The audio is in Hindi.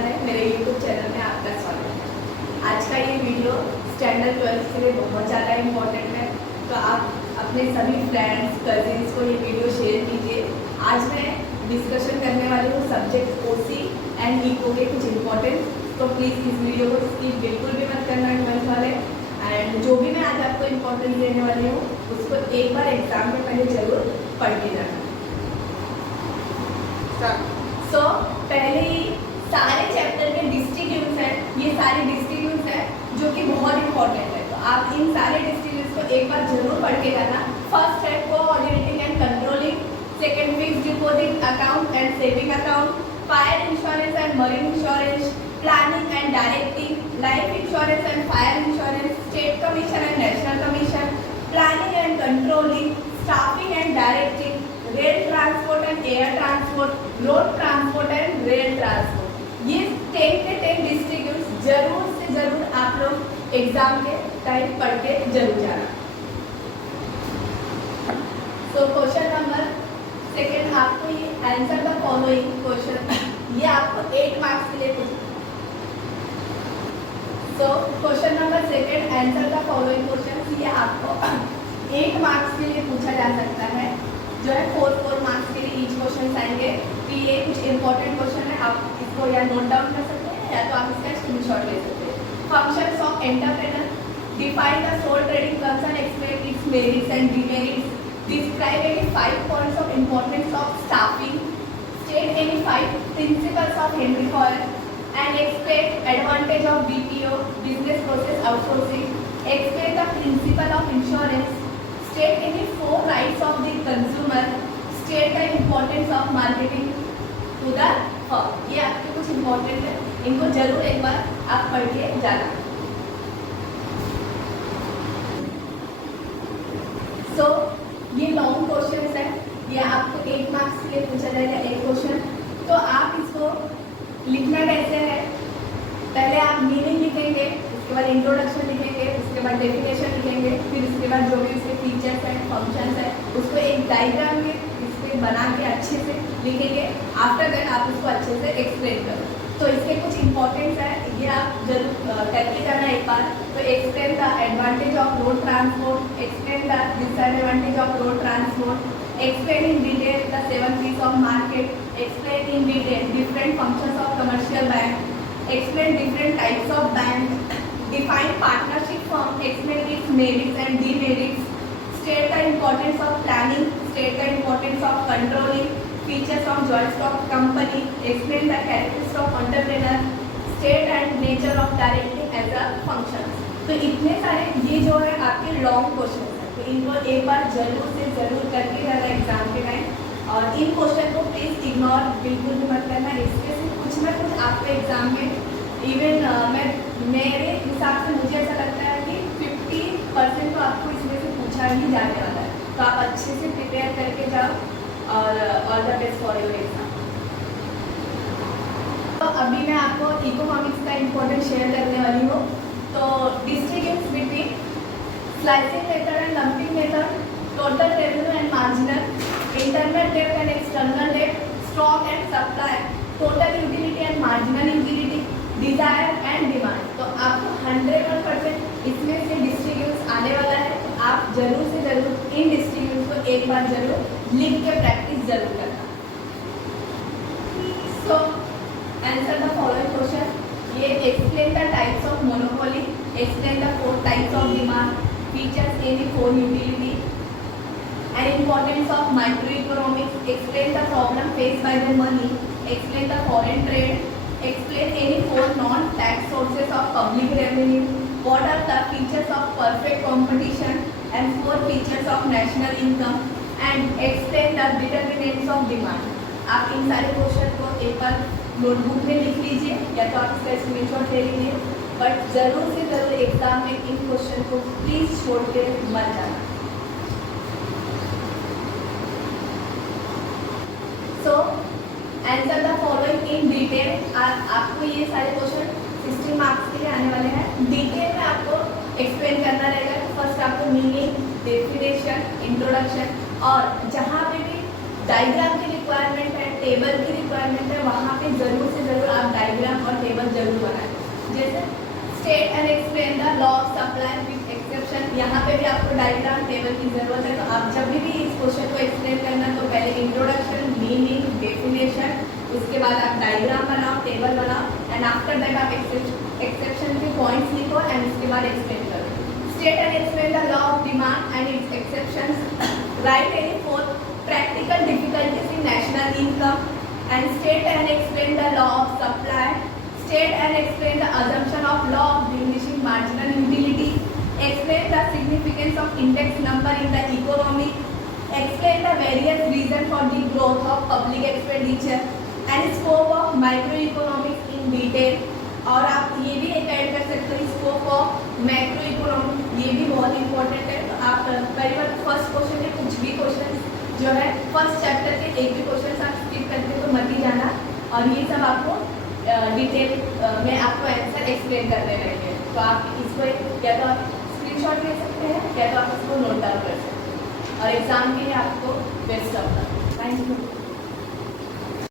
वर्षा है, मेरे YouTube चैनल में आपका स्वागत है। आज का ये वीडियो स्टैंडर्ड 12 के लिए बहुत ज़्यादा इम्पोर्टेंट है, तो आप अपने सभी फ्रेंड्स कजिन्स को ये वीडियो शेयर कीजिए। आज मैं डिस्कशन करने वाली हूँ सब्जेक्ट ओसी एंड इको के कुछ इम्पोर्टेंट, तो प्लीज़ इस वीडियो को स्किप बिल्कुल भी मत करना 12 वाले। एंड जो भी मैं आज आपको इम्पोर्टेंस देने वाली हूँ उसको एक बार एग्जाम में पहले जरूर पढ़ के जाना। सो पहले ही सारे चैप्टर के डिस्ट्रीब्यूट्स हैं, ये सारे डिस्ट्रीब्यूट्स हैं जो कि बहुत इंपॉर्टेंट है, तो आप इन सारे डिस्ट्रीब्यूट्स को एक बार जरूर पढ़ के जाना। फर्स्ट है coordinating and controlling, second fixed deposit account and saving account, fire insurance and marine insurance, planning and directing, life insurance and fire insurance, state commission and national commission, planning and controlling, staffing and directing, rail transport and air transport, road transport and rail transport. ये 10 के 10 डिस्ट्रीब्यूट्स जरूर से जरूर आप लोग एग्जाम के टाइम पढ़ के जरूर जाना। सो क्वेश्चन नंबर सेकेंड, आपको ये आंसर द फॉलोइंग क्वेश्चन, ये आपको 8 मार्क्स के लिए पूछा। So question number second, answer the following question, ये आपको 8 मार्क्स के लिए पूछा जा सकता है, जो है 4 मार्क्स के लिए ईच क्वेश्चन आएंगे। तो ये कुछ इंपॉर्टेंट क्वेश्चन है, आप इसको या नोट डाउन कर सकते हैं या तो आप इसका स्क्रीनशॉट ले सकते हैं। Functions of entrepreneur, define the sole trading concern, explain its merits and demerits, describe any 5 points of importance of staffing, state any 5 principles of Henri Fayol and explain advantage of BPO business process outsourcing, explain the principle of insurance, state any 4 rights of the consumer, state the importance of marketing to the firm। ये आपके कुछ इम्पोर्टेंट है, इनको जरूर एक बार आप पढ़ के जाना। सो ये लॉन्ग क्वेश्चन है, ये आपको 8 मार्क्स के लिए पूछा जाएगा एक क्वेश्चन। तो आप इसको लिखना कैसे है, पहले आप मीनिंग लिखेंगे, उसके बाद इंट्रोडक्शन लिखेंगे, उसके बाद डेफिनेशन लिखेंगे, फिर उसके बाद जो भी उसके फीचर्स हैं फंक्शंस हैं उसको एक डायग्राम में इसके बना के अच्छे से लिखेंगे। आफ्टर दैट आप उसको अच्छे से एक्सप्लेन करो। तो इसके कुछ इंपॉर्टेंस है, ये आप जरूर करके जाना एक बार। तो explain the advantage of road transport, explain the disadvantage of road transport, explain in detail the 7 P's of market, explain in detail different functions of commercial bank, explain different types of bank, define partnership firm, explain its merits and demerits, state the importance of planning, state the importance of controlling, features of joint stock company, explain the characteristics of entrepreneur, state and nature of directing as a function। तो इतने सारे ये जो है आपके लॉन्ग क्वेश्चन है, तो इनको एक बार जरूर से जरूर करके जाना एग्जाम के टाइम। और इन क्वेश्चन को प्लीज़ इग्नोर बिल्कुल भी मत करना, इसके से कुछ ना कुछ आपके एग्जाम में इवन मेरे हिसाब से मुझे ऐसा लगता है कि 50% तो आपको इसमें से पूछा ही जाने वाला है। तो आप अच्छे से प्रिपेयर करके जाओ और all the best for your exam. तो अभी मैं आपको इकोनॉमिक्स का इम्पोर्टेंट शेयर करने वाली हूँ। तो distributes between slicing method and lumping method, total revenue and marginal, internal debt and external debt, stock and supply, total utility and marginal utility, desire and demand. तो आपको 100% इसमें से डिस्ट्रीब्यूट्स आने वाला है, तो आप जरूर से जरूर इन डिस्ट्रीब्यूट्स को एक बार जरूर लिख के प्रैक्टिस जरूर करना। So answer the following question, ये explain the types of monopoly, explain the 4 types of demand, features any 4 utility and importance of microeconomics, explain the problem faced by the money, explain the foreign trade, explain any 4 non-tax sources of public revenue, what are the features of perfect competition and 4 features of national income, and explain the determinants of demand। आप इन सारे क्वेश्चन को एक बार नोटबुक में लिख लीजिए या तो आप इसका स्क्रीनशॉट ले लीजिए, बट जरूर से जरूर एग्जाम में इन क्वेश्चन को प्लीज छोड़ के मत जाना। सो answer the following in detail. आपको ये सारे क्वेश्चन 60 मार्क्स के लिए आने वाले हैं, डिटेल में आपको एक्सप्लेन करना रहेगा। फर्स्ट आपको मीनिंग, डेफिनेशन, इंट्रोडक्शन, और जहाँ पे भी डायग्राम की रिक्वायरमेंट है, टेबल की रिक्वायरमेंट है, वहाँ पे ज़रूर से ज़रूर आप डायग्राम और जैसे state and explain the law of supply with exception, यहाँ पे भी आपको डायग्राम टेबल की जरूरत है। तो आप जब भी इस क्वेश्चन को एक्सप्लेन करना तो पहले इंट्रोडक्शन, मीनिंग, डेफिनेशन, उसके बाद आप डायग्राम बनाओ, टेबल बनाओ एंड आफ्टर दैट आप एक्सेप्शन के पॉइंट्स लिखो एंड उसके बाद एक्सप्लेन करो। State and explain the law of demand and it's exceptions, right any 4 practical difficulties in national income, and state and explain the law of supply, state and explain the assumption of law of diminishing marginal utility, explain the significance of index number in the economy, explain the various reasons for the growth of public expenditure and scope of microeconomics in detail। और आप ये भी एक ऐड कर सकते हो स्कोप ऑफ मैक्रो इकोनॉमिक, ये भी बहुत इंपॉर्टेंट है। तो आप कई बार फर्स्ट क्वेश्चन के कुछ भी क्वेश्चन जो है फर्स्ट चैप्टर के एक भी क्वेश्चन आप स्किप करके तो मत ही जाना, और ये सब आपको डिटेल में आपको आंसर एक्सप्लेन करते रहेंगे। तो आप इसको या तो आप स्क्रीनशॉट ले सकते हैं या तो आप इसको नोट डाउन कर सकते हैं, और एग्जाम के लिए आपको best of luck. Thank you.